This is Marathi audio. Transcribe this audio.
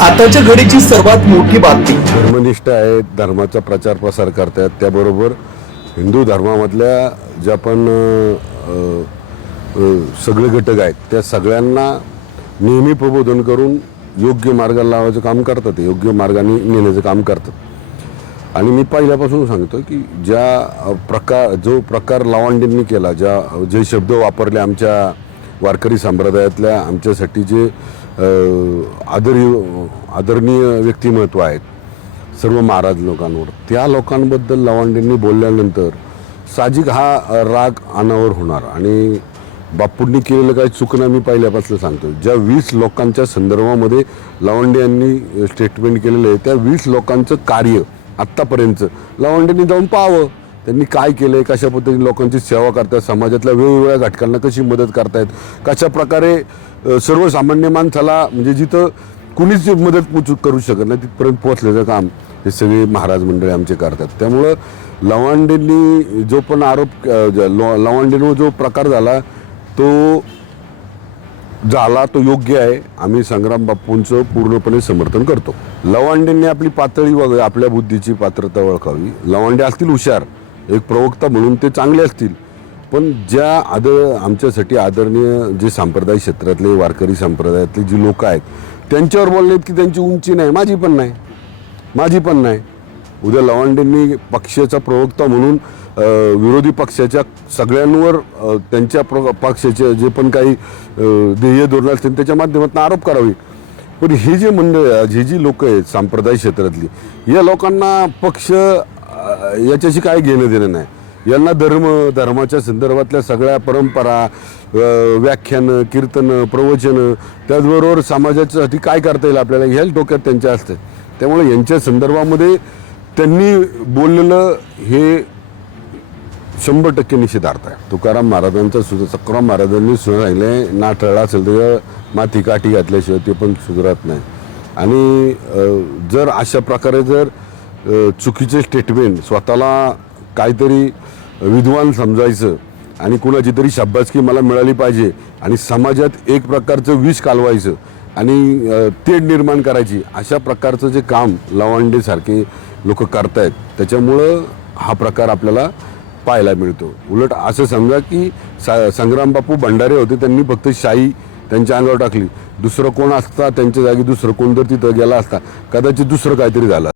आताच्या घडीची सर्वात मोठी बातमी धर्मनिष्ठ आहेत, धर्माचा प्रचार प्रसार करतात, त्याबरोबर हिंदू धर्मामधल्या ज्या पण सगळे घटक आहेत त्या सगळ्यांना नेहमी प्रबोधन करून योग्य मार्गाला लावायचं काम करतात, योग्य मार्गाने नेण्याचं काम करतात। आणि मी पहिल्यापासून सांगतो की जो प्रकार लावंडेंनी केला, जे शब्द वापरले आमच्या वारकरी संप्रदायातल्या आमच्यासाठी जे आदरणीय व्यक्तिमत्व आहेत सर्व महाराज लोकांवर, त्या लोकांबद्दल लावंडेंनी बोलल्यानंतर साहजिक हा राग अनावर होणार। आणि बापूंनी केलेलं काही चुकणं मी पहिल्यापासून सांगतो, ज्या 20 लोकांच्या संदर्भामध्ये लावंडे यांनी स्टेटमेंट केलेलं आहे त्या 20 लोकांचं कार्य आत्तापर्यंत लावंडेंनी जाऊन पाहावं, त्यांनी काय केलंय, कशा पद्धतीने लोकांची सेवा करतात, समाजातल्या वेगवेगळ्या घटकांना कशी मदत करतायत, कशा प्रकारे सर्वसामान्य माणसाला म्हणजे जिथं कुणीच मदत करू शकत नाही तिथपर्यंत पोहोचल्याचं काम हे सगळे महाराज मंडळी आमचे करतात। त्यामुळं लावंडेंनी जो पण आरोप लावंडेंवर जो प्रकार झाला तो योग्य आहे। आम्ही संग्राम बापूंचं पूर्णपणे समर्थन करतो। लावंडेंनी आपली पातळी वगैरे आपल्या बुद्धीची पात्रता ओळखावी। लावंडे असतील हुशार, एक प्रवक्ता म्हणून ते चांगले असतील, पण आमच्यासाठी आदरणीय जे संप्रदाय क्षेत्रातले वारकरी संप्रदायातले जी लोक आहेत त्यांच्यावर बोललेत की त्यांची उंची नाही, माझी पण नाही। उद्या लावंडेंनी पक्षाचा प्रवक्ता म्हणून विरोधी पक्षाच्या सगळ्यांवर त्यांच्या पक्षाचे जे पण काही ध्येय धोरण असतील त्याच्या माध्यमातून आरोप करावे। पण हे जे मंडळ, जी लोक आहेत संप्रदाय क्षेत्रातली, या लोकांना पक्ष याच्याशी काय घेणं देणं नाही। यांना धर्माच्या संदर्भातल्या सगळ्या परंपरा, व्याख्यानं, कीर्तनं, प्रवचनं, त्याचबरोबर समाजासाठी काय करता येईल आपल्याला ह्याच डोक्यात त्यांच्या असते। त्यामुळे यांच्या संदर्भामध्ये त्यांनी बोललेलं हे 100% निषेधार्थ आहे। तुकाराम महाराजांनी सांगितले, ना टळला असेल तर माती काठी घातल्याशिवाय ते पण सुधारत नाही। आणि जर अशा प्रकारे चुकीचे स्टेटमेंट, स्वतःला काहीतरी विद्वान समजायचं आणि कुणाची तरी शाबासकी मला मिळाली पाहिजे आणि समाजात एक प्रकारचं विष कालवायचं आणि तेढ निर्माण करायची, अशा प्रकारचं जे काम लावंडेसारखे लोक करतायत त्याच्यामुळं हा प्रकार आपल्याला पाहायला मिळतो। उलट असं समजा की संग्राम बापू भंडारे होते, त्यांनी फक्त शाई त्यांच्या अंगावर टाकली, दुसरं कोण असता त्यांच्या जागी दुसरं कोण जर तिथं गेला असता कदाचित दुसरं काहीतरी झालं।